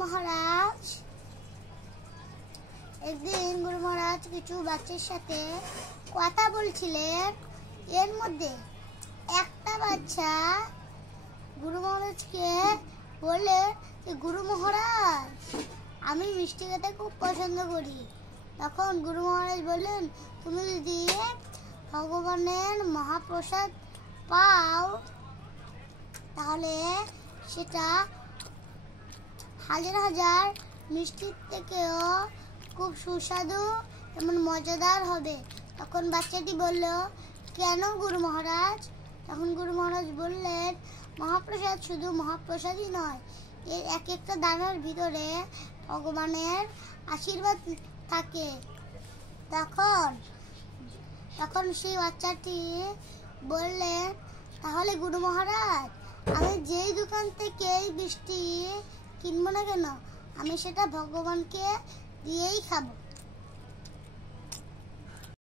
মহারাজ একদিন গুরু মহারাজ কিছু বাচ্চার সাথে কথা বলছিলেন। এর মধ্যে একটা বাচ্চা গুরু মহারাজকে বললে যে গুরু মহারাজ আমি মিষ্টি খেতে খুব পছন্দ করি। তখন গুরু মহারাজ বললেন তুমি যদি ভগবানের মহাপ্রসাদ পাও তাহলে সেটা হাজার হাজার মিষ্টির থেকেও খুব সুস্বাদু এবং মজাদার হবে। তখন বাচ্চাটি বলল কেন গুরু মহারাজ? তখন গুরু মহারাজ বললেন মহাপ্রসাদ শুধু মহাপ্রসাদই নয়, এর এক একটা দানার ভিতরে ভগবানের আশীর্বাদ থাকে। তখন সেই বাচ্চাটি বললেন তাহলে গুরু মহারাজ আমি যেই দোকান থেকে মিষ্টি কিনবো না কেন আমি সেটা ভগবানকে দিয়েই খাবো।